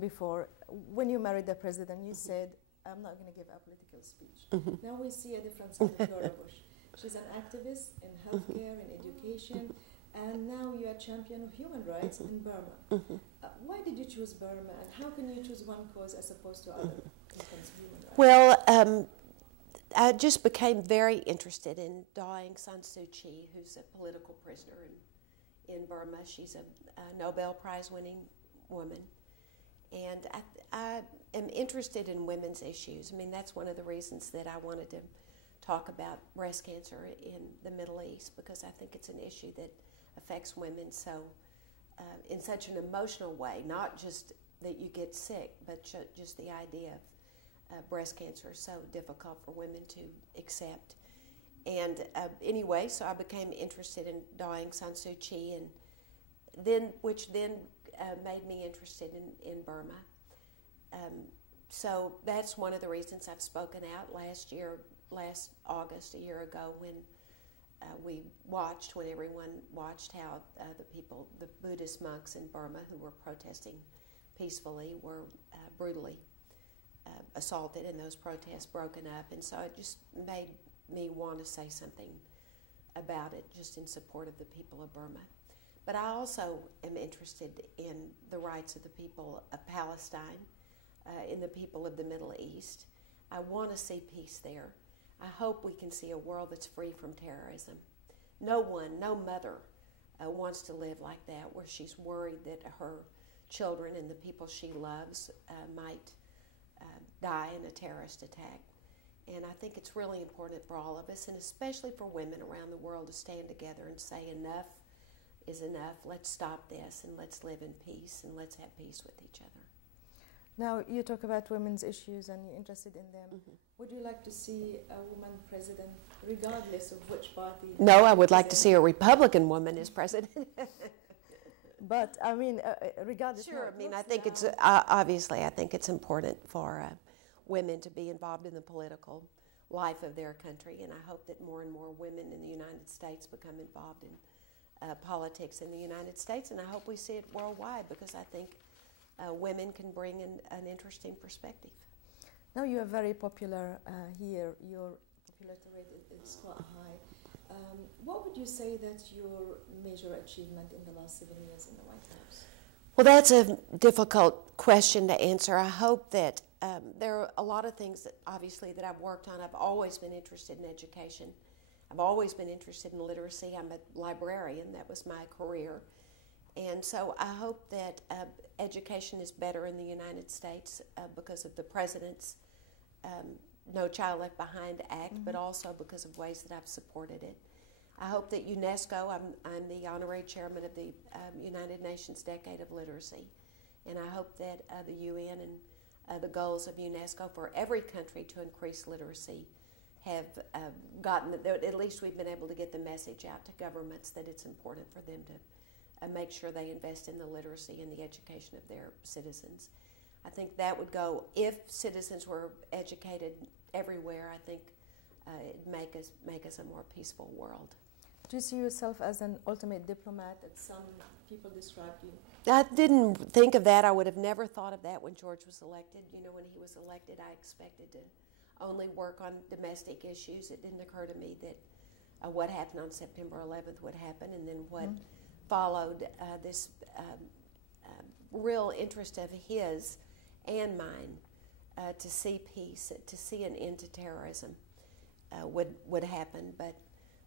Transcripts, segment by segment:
Before, when you married the president, you said, I'm not going to give a political speech. Now we see a different side of Laura Bush. She's an activist in healthcare, in education, and now you're a champion of human rights in Burma. Why did you choose Burma, and how can you choose one cause as opposed to other in terms of human rights? Well, I just became very interested in Daw San Suu Kyi, who's a political prisoner in Burma. She's a Nobel Prize-winning woman. And I am interested in women's issues. I mean, that's one of the reasons that I wanted to talk about breast cancer in the Middle East, because I think it's an issue that affects women so in such an emotional way, not just that you get sick, but just the idea of breast cancer is so difficult for women to accept. And anyway, so I became interested in Daw San Suu Kyi, and which then made me interested in Burma. So that's one of the reasons I've spoken out last August, a year ago, when when everyone watched how the Buddhist monks in Burma who were protesting peacefully were brutally assaulted, and those protests broken up. And so it just made me want to say something about it, just in support of the people of Burma. But I also am interested in the rights of the people of Palestine, in the people of the Middle East. I want to see peace there. I hope we can see a world that's free from terrorism. No mother wants to live like that, where she's worried that her children and the people she loves might die in a terrorist attack. And I think it's really important for all of us, and especially for women around the world, to stand together and say enough is enough. Let's stop this, and let's live in peace, and let's have peace with each other. Now, you talk about women's issues and you're interested in them. Would you like to see a woman president, regardless of which party? No, I would like to see a Republican woman as president. But, I mean, regardless. Sure, I mean, I think it's, obviously, I think it's important for women to be involved in the political life of their country, and I hope that more and more women in the United States become involved in politics in the United States, and I hope we see it worldwide, because I think women can bring in an interesting perspective. Now you are very popular here. Your popularity rate is quite high. What would you say that's your major achievement in the last 7 years in the White House? Well, that's a difficult question to answer. I hope that there are a lot of things that obviously that I've worked on. I've always been interested in education. I've always been interested in literacy. I'm a librarian. That was my career. And so I hope that education is better in the United States because of the President's No Child Left Behind Act, but also because of ways that I've supported it. I hope that UNESCO, I'm the honorary chairman of the United Nations Decade of Literacy, and I hope that the UN and the goals of UNESCO for every country to increase literacy have gotten, at least we've been able to get the message out to governments that it's important for them to make sure they invest in the literacy and the education of their citizens. I think that would go, if citizens were educated everywhere, I think it'd make us a more peaceful world. Do you see yourself as an ultimate diplomat, that some people describe you? I didn't think of that. I would have never thought of that when George was elected. You know, when he was elected, I expected to only work on domestic issues. It didn't occur to me that what happened on September 11th would happen, and then what followed this real interest of his and mine to see peace, to see an end to terrorism would happen.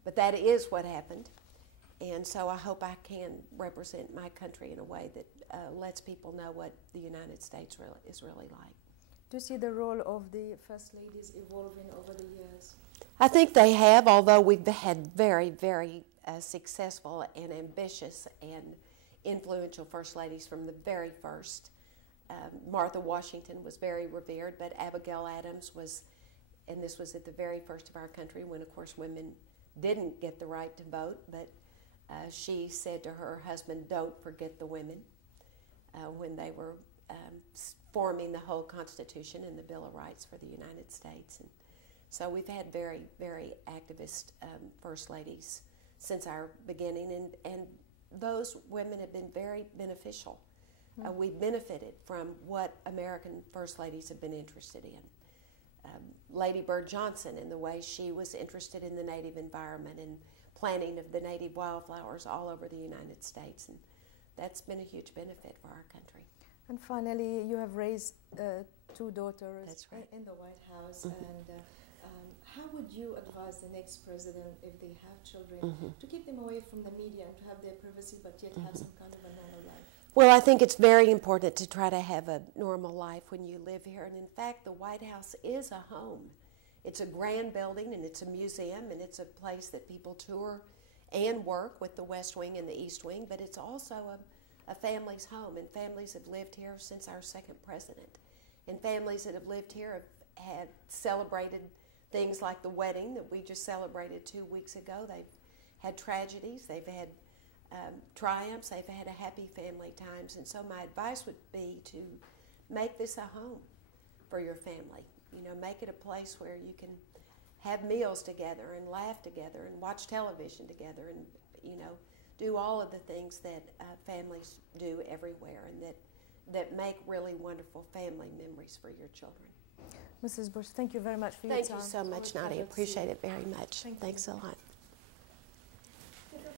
But that is what happened, and so I hope I can represent my country in a way that lets people know what the United States is really like. Do you see the role of the First Ladies evolving over the years? I think they have, although we've had very, very successful and ambitious and influential First Ladies from the very first. Martha Washington was very revered, but Abigail Adams was, and this was at the very first of our country when, of course, women didn't get the right to vote, but she said to her husband, "Don't forget the women," when they were forming the whole Constitution and the Bill of Rights for the United States. And so we've had very, very activist First Ladies since our beginning, and those women have been very beneficial We benefited from what American First Ladies have been interested in. Lady Bird Johnson, in the way she was interested in the native environment and planting of the native wildflowers all over the United States. And that's been a huge benefit for our country. And finally, you have raised two daughters. That's right. In the White House. And how would you advise the next president, if they have children, to keep them away from the media and to have their privacy, but yet have some kind of a normal life? Well, I think it's very important to try to have a normal life when you live here. And in fact, the White House is a home. It's a grand building, and it's a museum, and it's a place that people tour and work with the West Wing and the East Wing, but it's also a family's home, and families have lived here since our second president. And families that have lived here have celebrated things like the wedding that we just celebrated 2 weeks ago. They've had tragedies, they've had triumphs, they've had a happy family times. And so my advice would be to make this a home for your family. You know, make it a place where you can have meals together and laugh together and watch television together and, you know, do all of the things that families do everywhere, and that make really wonderful family memories for your children. Mrs. Bush, thank you very much for your time. Thank you so much, Nadia. Appreciate it very much. Thanks a lot.